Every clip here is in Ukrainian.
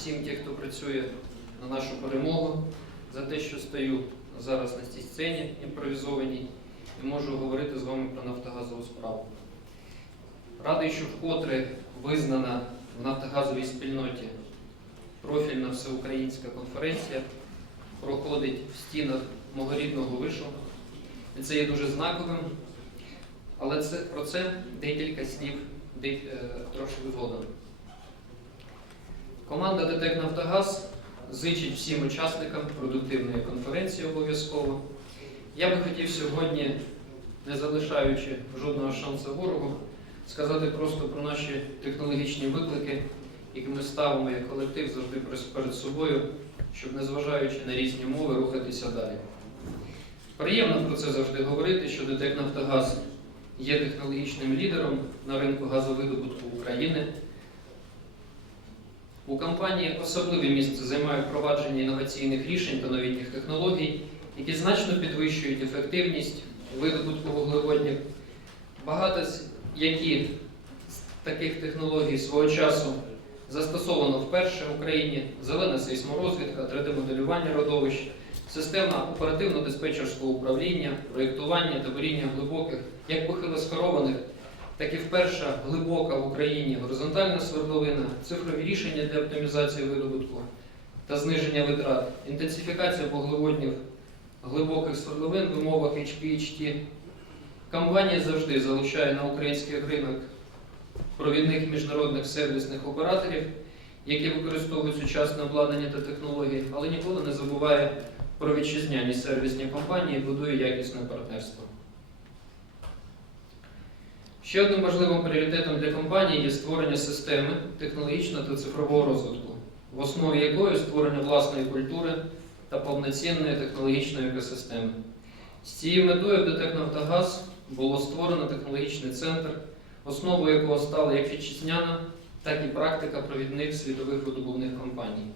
всім тим, хто працює на нашу перемогу, за те, що стою зараз на цій сцені імпровізованій і можу говорити з вами про нафтогазову справу. Радий, що вкотре визнана в нафтогазовій спільноті профільна всеукраїнська конференція проходить в стінах мого рідного вишу. І це є дуже знаковим. Але це, про це декілька слів е, трошки згодом. Команда ДТЕК Нафтогаз зичить всім учасникам продуктивної конференції обов'язково. Я би хотів сьогодні, не залишаючи жодного шансу ворогу, сказати просто про наші технологічні виклики, які ми ставимо як колектив завжди перед собою, щоб, незважаючи на різні мови, рухатися далі. Приємно про це завжди говорити, що ДТЕК Нафтогаз є технологічним лідером на ринку газовидобутку України. У компанії особливе місце займає впровадження інноваційних рішень та новітніх технологій, які значно підвищують ефективність видобутку вуглеводнів. Багато з які з таких технологій свого часу застосовано вперше в Україні: зелена сейсморозвідка, 3D-моделювання родовищ, система оперативно-диспетчерського управління, проєктування та буріння глибоких, як похилосхорованих, так і вперше глибока в Україні горизонтальна свердловина, цифрові рішення для оптимізації видобутку та зниження витрат, інтенсифікація вуглеводнів глибоких свердловин в умовах HPHT. Компанія завжди залучає на український ринок провідних міжнародних сервісних операторів, які використовують сучасне обладнання та технології, але ніколи не забуває про вітчизняні сервісні компанії і будує якісне партнерство. Ще одним важливим пріоритетом для компанії є створення системи технологічного та цифрового розвитку, в основі якої створення власної культури та повноцінної технологічної екосистеми. З цією метою ДТЕК Нафтогаз було створено технологічний центр, основою якого стала як вітчизняна, так і практика провідних світових видобувних компаній.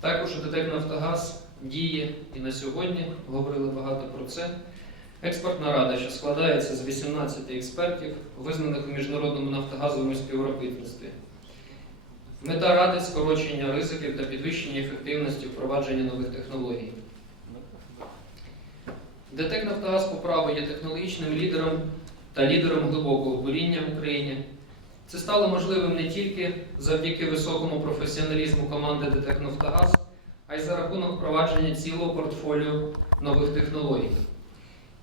Також ДТЕК Нафтогаз діє і на сьогодні, говорили багато про це, експертна рада, що складається з 18 експертів, визнаних у міжнародному нафтогазовому співробітництві. Мета ради скорочення ризиків та підвищення ефективності впровадження нових технологій. ДТЕК Нафтогаз по праву є технологічним лідером та лідером глибокого буріння в Україні. Це стало можливим не тільки завдяки високому професіоналізму команди ДТЕК Нафтогаз, а й за рахунок впровадження цілого портфоліо нових технологій.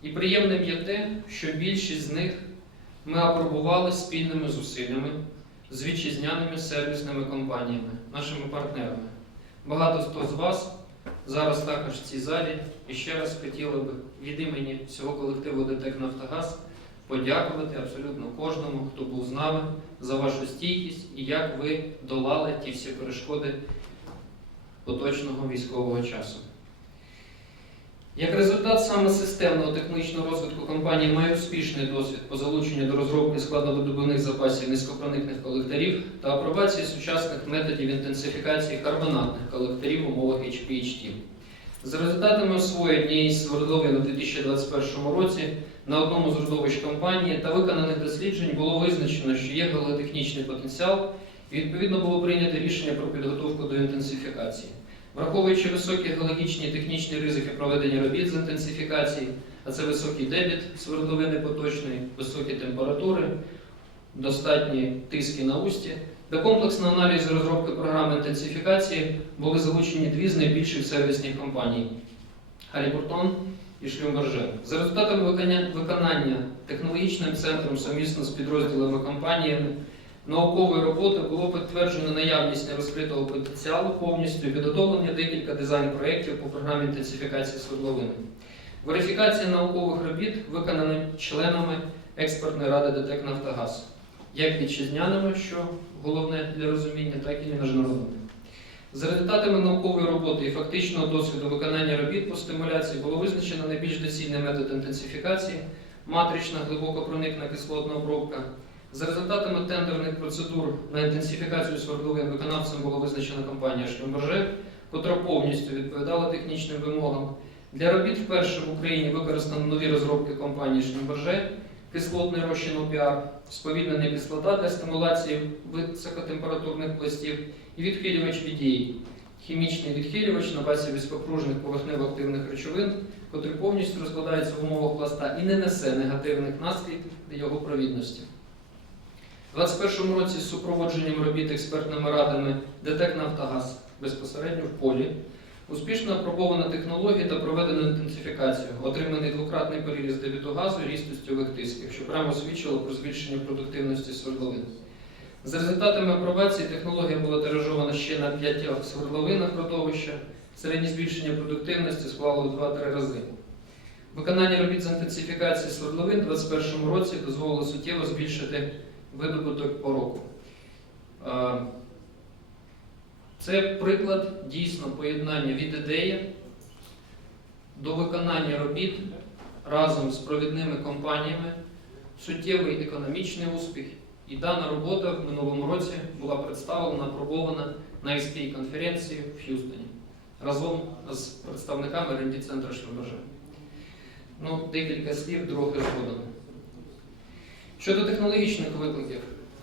І приємним є те, що більшість з них ми апробували спільними зусиллями з вітчизняними сервісними компаніями, нашими партнерами. Багато хто з вас зараз також в цій залі і ще раз хотіли би від імені всього колективу ДТЕК Нафтогаз подякувати абсолютно кожному, хто був з нами за вашу стійкість і як ви долали ті всі перешкоди поточного військового часу. Як результат саме системного технологічного розвитку компанії має успішний досвід по залученню до розробки складновидобувних запасів низькопроникних колекторів та апробації сучасних методів інтенсифікації карбонатних колекторів в умовах HPHT. За результатами освоєння із свердловин у 2021 році на одному з родовищ компанії та виконаних досліджень було визначено, що є геологотехнічний потенціал, і відповідно було прийнято рішення про підготовку до інтенсифікації. Враховуючи високі геологічні і технічні ризики проведення робіт з інтенсифікації, а це високий дебіт свердловини поточної, високі температури, достатні тиски на усті, до комплексного аналізу розробки програми інтенсифікації були залучені дві з найбільших сервісних компаній Халібуртон і Шлюмберже. За результатами виконання- технологічним центром совмісно з підрозділами компаніями наукової роботи було підтверджено наявність нерозкритого потенціалу повністю і підготовлення декілька дизайн-проєктів по програмі інтенсифікації свердловини. Верифікація наукових робіт виконана членами експертної ради ДТЕК Нафтогаз, як вітчизняними, що головне для розуміння, так і міжнародними. За результатами наукової роботи і фактичного досвіду виконання робіт по стимуляції було визначено найбільш доцільний метод інтенсифікації, матрична глибокопроникна кислотна обробка. За результатами тендерних процедур на інтенсифікацію свердловин виконавцем було визначена компанія Шлюмберже, котра повністю відповідала технічним вимогам. Для робіт вперше в Україні використано нові розробки компанії Шлюмберже, кислотний розчин OPR, сповільнена кислота для стимуляції високотемпературних пластів і відхилювач VDA, хімічний відхилювач на базі високопружних поверхнево-активних речовин, котрий повністю розкладається в умовах пласта і не несе негативних наслідків для його провідності. У 2021 році з супроводженням робіт експертними радами ДТЕК Нафтогаз безпосередньо в полі успішно апробована технологія та проведена інтенсифікацію, отриманий двократний переріз дебіту газу і ріст стьових тисків, що прямо свідчило про збільшення продуктивності свердловин. За результатами апробації технологія була тиражована ще на п'ятьох свердловинах родовища. Середнє збільшення продуктивності склало в 2-3 рази. Виконання робіт з інтенсифікації свердловин у 2021 році дозволило суттєво збільшити видобуток по року. Е, Це приклад дійсно поєднання від ідеї до виконання робіт разом з провідними компаніями, суттєвий економічний успіх. І дана робота в минулому році була представлена, апробована на СПІ конференції в Х'юстоні разом з представниками ренді центру Швабажа. Ну, декілька слів трохи згодом. Щодо технологічних викликів,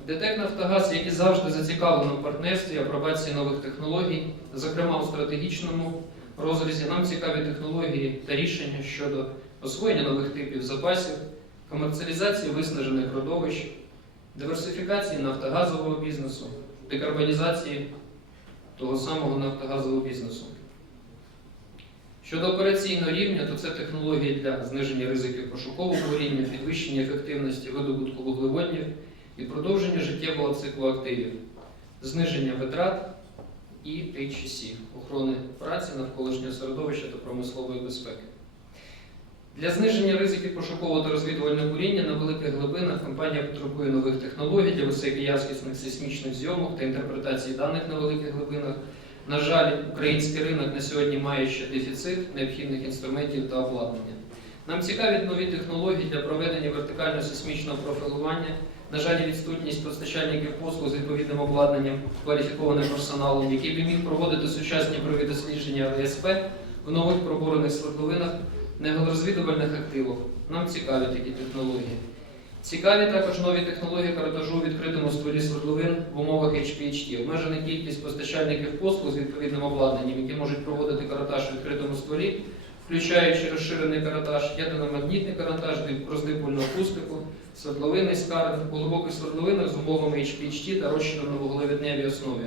ДТЕК Нафтогаз, як і завжди, зацікавлено в партнерстві апробації нових технологій, зокрема у стратегічному розрізі, нам цікаві технології та рішення щодо освоєння нових типів запасів, комерціалізації виснажених родовищ, диверсифікації нафтогазового бізнесу, декарбонізації того самого нафтогазового бізнесу. Щодо операційного рівня, то це технології для зниження ризиків пошукового горіння, підвищення ефективності видобутку вуглеводнів і продовження життєвого циклу активів, зниження витрат і HSE – охорони праці, навколишнього середовища та промислової безпеки. Для зниження ризиків пошукового та розвідувального куріння на великих глибинах компанія потребує нових технологій для високоякісних сейсмічних зйомок та інтерпретації даних на великих глибинах. На жаль, український ринок на сьогодні має ще дефіцит необхідних інструментів та обладнання. Нам цікаві нові технології для проведення вертикального сейсмічного профілювання. На жаль, відсутність постачальників послуг з відповідним обладнанням, кваліфікованим персоналом, який би міг проводити сучасні дослідження РСП в нових пробурених свердловинах неговорозвідувальних активах. Нам цікаві такі технології. Цікаві також нові технології каратажу у відкритому стволі свердловин в умовах HPHT. Обмежена кількість постачальників послуг з відповідним обладнанням, які можуть проводити каратаж у відкритому стволі, включаючи розширений каратаж, ядерно-магнітний каратаж, роздипульну акустику, свердловинний скарб, глибоких свердловинах з умовами HPHT та розширено-вуглевидневій основі.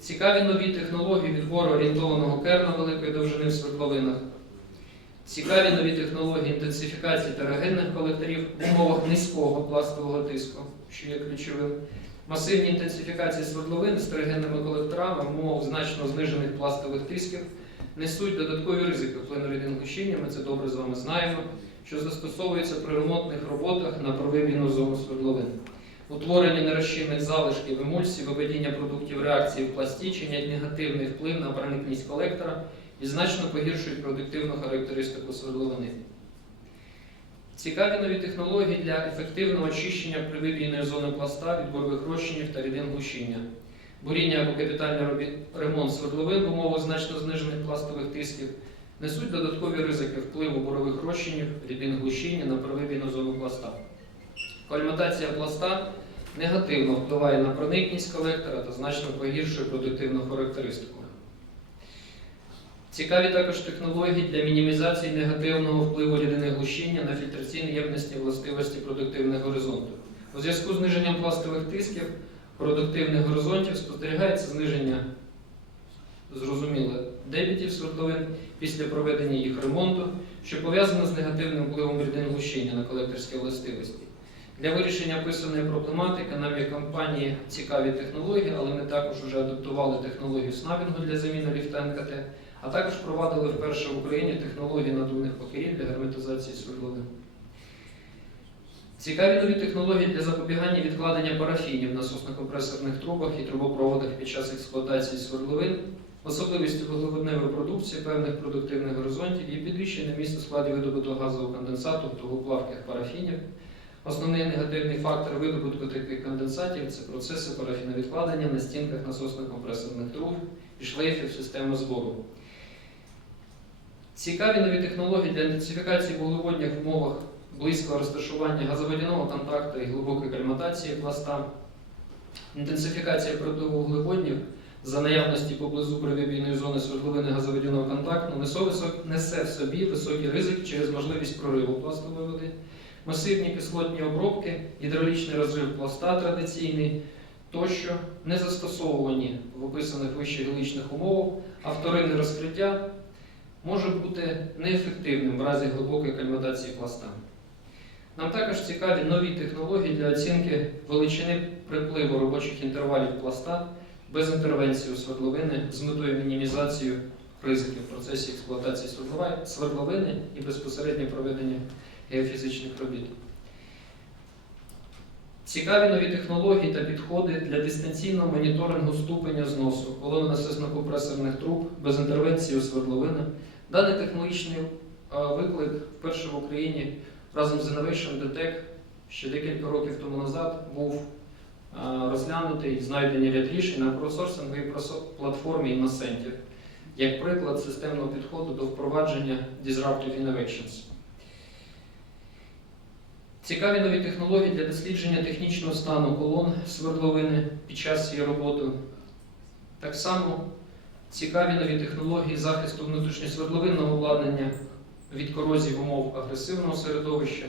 Цікаві нові технології відбору орієнтованого керна великої довжини в свердловинах. Цікаві нові технології інтенсифікації терогенних колекторів в умовах низького пластового тиску, що є ключовим. Масивні інтенсифікації свердловин з терогенними колекторами в умовах значно знижених пластових тисків несуть додаткові ризики впливу рідингущіння, ми це добре з вами знаємо, що застосовується при ремонтних роботах на провибійну зону свердловин. Утворення нерозчинних залишків емульсій, виведення продуктів реакції в пласті чинять негативний вплив на проникність колектора і значно погіршують продуктивну характеристику свердловини. Цікаві нові технології для ефективного очищення привибійної зони пласта від борових розчинів та рідин глушіння. Буріння або капітальний ремонт свердловин в умовах значно знижених пластових тисків несуть додаткові ризики впливу борових розчинів, рідин глушіння на привибійну зону пласта. Кольматація пласта негативно впливає на проникність колектора та значно погіршує продуктивну характеристику. Цікаві також технології для мінімізації негативного впливу рідини глушіння на фільтраційні ємності властивості продуктивних горизонтів. У зв'язку з зниженням пластових тисків продуктивних горизонтів спостерігається зниження зрозуміло дебітів свердловин після проведення їх ремонту, що пов'язано з негативним впливом рідин глушіння на колекторські властивості. Для вирішення описаної проблематики нам є компанії цікаві технології, але ми також вже адаптували технологію снабінгу для заміни ліфта НКТ, а також провадили вперше в Україні технології надувних пакерів для герметизації свердловин. Цікаві нові технології для запобігання відкладення парафінів в насосно-компресорних трубах і трубопроводах під час експлуатації свердловин, особливістю вуглеводневої продукції певних продуктивних горизонтів і підвищення місця складів видобутого газового конденсату в тугоплавких парафінів. Основний негативний фактор видобутку таких конденсатів це процеси парафіновідкладення на стінках насосно-компресорних труб і шлейфів системи збору. Цікаві нові технології для інтенсифікації вуглеводнях в умовах близького розташування газоводяного контакту і глибокої кальматації пласта, інтенсифікація противовуглеводнів за наявності поблизу провібійної зони свердловини газоводяного контакту несе, в собі високий ризик через можливість прориву пластової води, масивні кислотні обробки, гідравлічний розрив пласта традиційний тощо не застосовувані в описаних вище геологічних умовах, а вторинне розкриття може бути неефективним в разі глибокої кальматації пласта. Нам також цікаві нові технології для оцінки величини припливу робочих інтервалів пласта без інтервенції у свердловини з метою мінімізації ризиків в процесі експлуатації свердловини і безпосередньо проведення геофізичних робіт. Цікаві нові технології та підходи для дистанційного моніторингу ступеня зносу колонно-насисно-компресорних труб без інтервенції у свердловини. Даний технологічний е, виклик вперше в Україні разом з Innovation Detect ще декілька років тому назад був е, розглянутий, знайдені ряд рішень на кросорсинговій просо- платформі Innocent, як приклад системного підходу до впровадження Disruptive Innovations. Цікаві нові технології для дослідження технічного стану колон свердловини під час її роботи. Так само цікаві нові технології захисту внутрішньосвердловинного обладнання від корозії в умов агресивного середовища.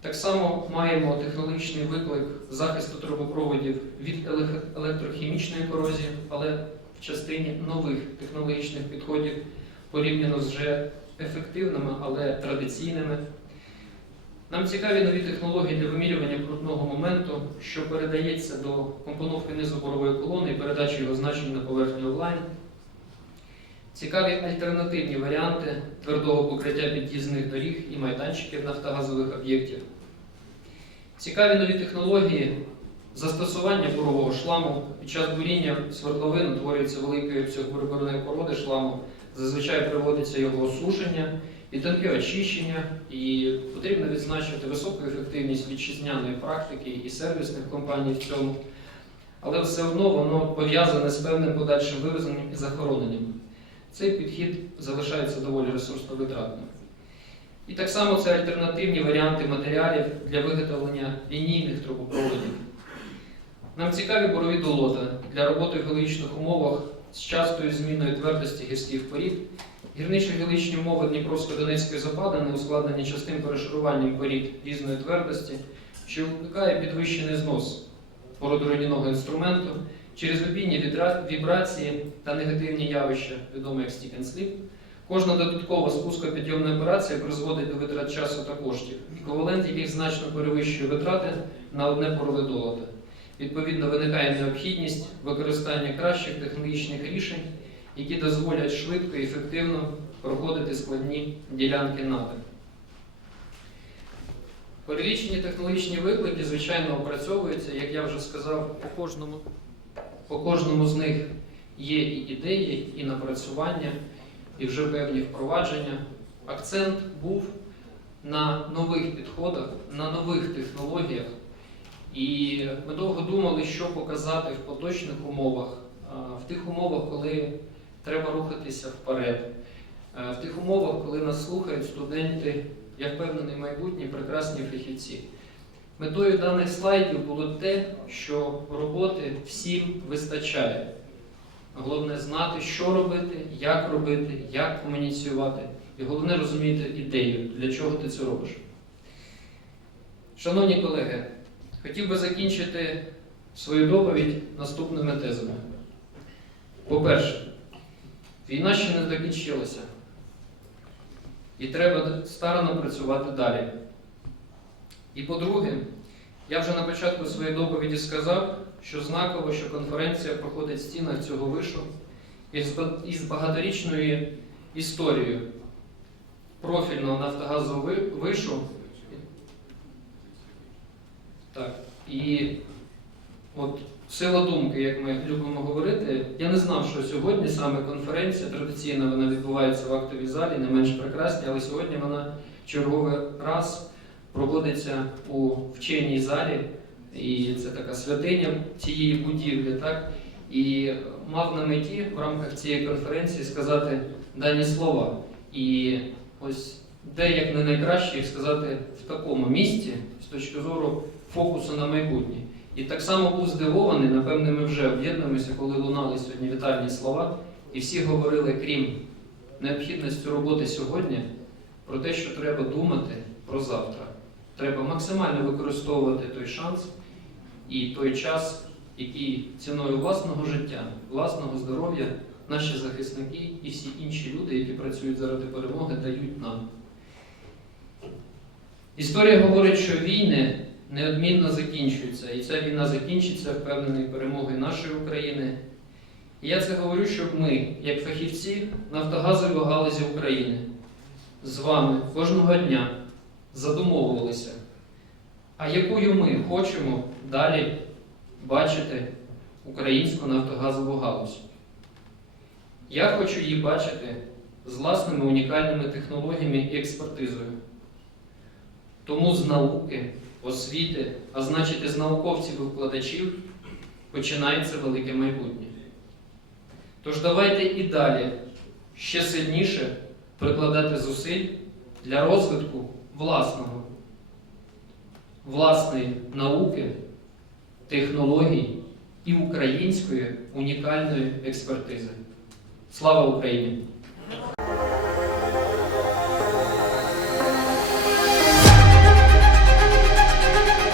Так само маємо технологічний виклик захисту трубопроводів від електрохімічної корозії, але в частині нових технологічних підходів порівняно з вже ефективними, але традиційними. Нам цікаві нові технології для вимірювання крутного моменту, що передається до компоновки низу борової колони і передачі його значень на поверхню онлайн. Цікаві альтернативні варіанти твердого покриття під'їзних доріг і майданчиків нафтогазових об'єктів. Цікаві нові технології застосування бурового шламу. Під час буріння свердловин утворюється великий обсяг бурбурної породи шламу. Зазвичай проводиться його осушення і тонке очищення, і потрібно відзначити високу ефективність вітчизняної практики і сервісних компаній в цьому, але все одно воно пов'язане з певним подальшим вивезенням і захороненням. Цей підхід залишається доволі ресурсно витратним. І так само це альтернативні варіанти матеріалів для виготовлення лінійних трубопроводів. Нам цікаві борові долота для роботи в геологічних умовах з частою зміною твердості гірських порід Гірничо-геологічні умови Дніпровсько-Донецької западини ускладнені частим перешаруванням порід різної твердості, що викликає підвищений знос породоруйнівного інструменту через відра- вібрації та негативні явища, відомі як and slip. Кожна додаткова спускопідйомна операція призводить до витрат часу та коштів, еквівалент яких значно перевищує витрати на одне порове долота. Відповідно, виникає необхідність використання кращих технологічних рішень які дозволять швидко і ефективно проходити складні ділянки надр. Перелічені технологічні виклики, звичайно, опрацьовуються, як я вже сказав, по кожному, по кожному з них є і ідеї, і напрацювання, і вже певні впровадження. Акцент був на нових підходах, на нових технологіях. І ми довго думали, що показати в поточних умовах, в тих умовах, коли треба рухатися вперед. Е, В тих умовах, коли нас слухають студенти, я впевнений, майбутні прекрасні фахівці. Метою даних слайдів було те, що роботи всім вистачає. Головне знати, що робити, як робити, як комуніціювати. І головне розуміти ідею, для чого ти це робиш. Шановні колеги, хотів би закінчити свою доповідь наступними тезами. По-перше, Війна ще не закінчилася. І треба старано працювати далі. І по-друге, я вже на початку своєї доповіді сказав, що знаково, що конференція проходить в стінах цього вишу із багаторічною історією профільного нафтогазового вишу. Так, і от Сила думки, як ми любимо говорити, я не знав, що сьогодні саме конференція, традиційно вона відбувається в актовій залі, не менш прекрасні, але сьогодні вона черговий раз проводиться у вченій залі, і це така святиня цієї будівлі. Так? І мав на меті в рамках цієї конференції сказати дані слова. І ось де як не найкраще їх сказати в такому місці з точки зору фокусу на майбутнє. І так само був здивований, напевне, ми вже об'єднуємося, коли лунали сьогодні вітальні слова, і всі говорили, крім необхідності роботи сьогодні, про те, що треба думати про завтра. Треба максимально використовувати той шанс і той час, який ціною власного життя, власного здоров'я наші захисники і всі інші люди, які працюють заради перемоги, дають нам. Історія говорить, що війни неодмінно закінчуються, і ця війна закінчиться впевнений перемогою нашої України. І я це говорю, щоб ми, як фахівці нафтогазової галузі України, з вами кожного дня задумовувалися, а якою ми хочемо далі бачити українську нафтогазову галузь. Я хочу її бачити з власними унікальними технологіями і експертизою. Тому з науки, освіти, а значить і з науковців і викладачів починається велике майбутнє. Тож давайте і далі ще сильніше прикладати зусиль для розвитку власного, власної науки, технологій і української унікальної експертизи. Слава Україні!